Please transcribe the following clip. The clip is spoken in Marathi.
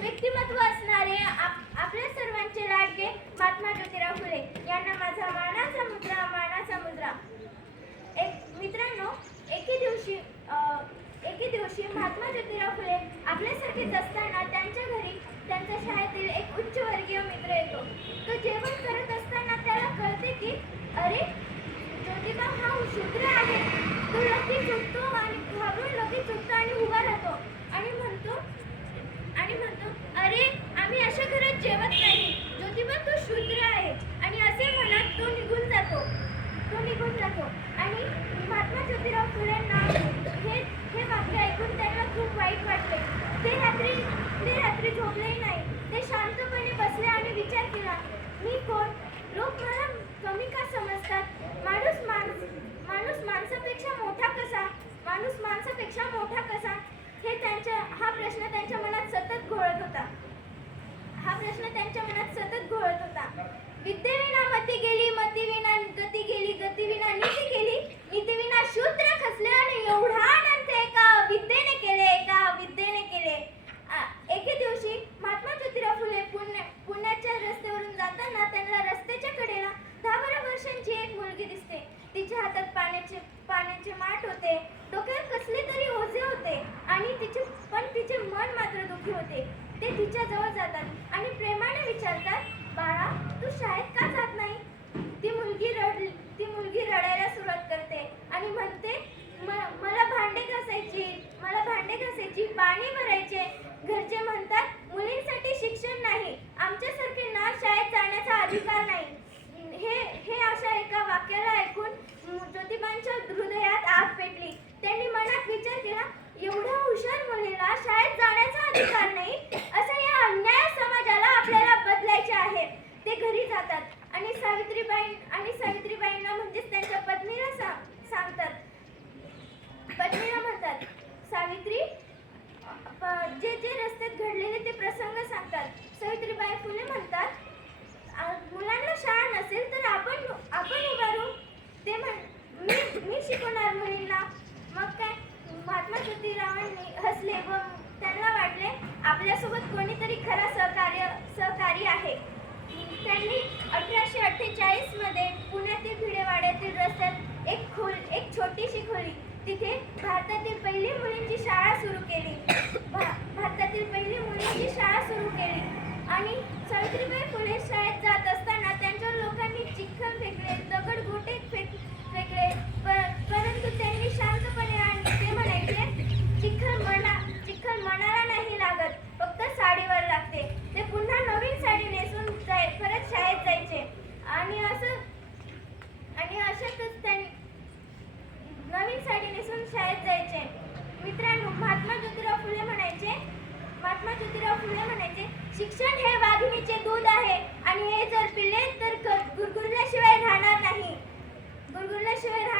व्यक्तिमत्व असणारे आप आपल्या सर्वांचे लाडके महात्मा ज्योतिराव फुले यांना माझा मानाचा मुद्रा मानाचा मुद्रा. एक मित्रांनो एके दिवशी एके दिवशी महात्मा ज्योतिराव फुले आपल्यासारखेच असताना त्यांच्या घरी त्यांच्या शाळेतील एक उच्चवर्गीय मित्र येतो. तो जेवण करत असताना त्याला कळते की अरे ज्योतिबा हा शूद्र आहे. तो नक्की चुकतो ते रात्री ते रात्री झोपलेही नाही. ते शांतपणे बसले आणि विचार केला मी कोण? लोक मला कमी का समजतात? माणूस माणूस माणूस माणसापेक्षा मोठा कसा? माणूस माणसापेक्षा मोठा कसा? हे त्यांच्या हा प्रश्न त्यांच्या मनात जे जे रस्त्यात घडलेले ते प्रसंग सांगतात. सावित्रीबाई फुले म्हणतात मुलांना शाळा नसेल तर आपण आपण उभारू ते म्हण मी मी शिकवणार मुलींना. मग काय महात्मा ज्योतिरावांनी हसले व त्यांना वाटले आपल्यासोबत कोणीतरी खरा सहकार्य सहकारी आहे. त्यांनी अठराशे अठ्ठेचाळीसमध्ये सावित्रीबाई फुले शाळेत जात असताना त्यांच्यावर लोकांनी चिखल फेकले दगड गोटे फेक फेकले. पर- परंतु त्यांनी शांतपणे आणि ते म्हणायचे चिखल मना चिखल मनाला नाही लागत फक्त साडीवर लागते. ते पुन्हा नवीन साडी नेसून जाय परत शाळेत जायचे. आणि असं आणि अशातच त्यांनी नवीन साडी नेसून शाळेत जायचे. मित्रांनो महात्मा ज्योतिराव फुले म्हणायचे महात्मा ज्योतिराव फुले म्हणायचे तर ग- गुरगुरल्याशिवाय राहणार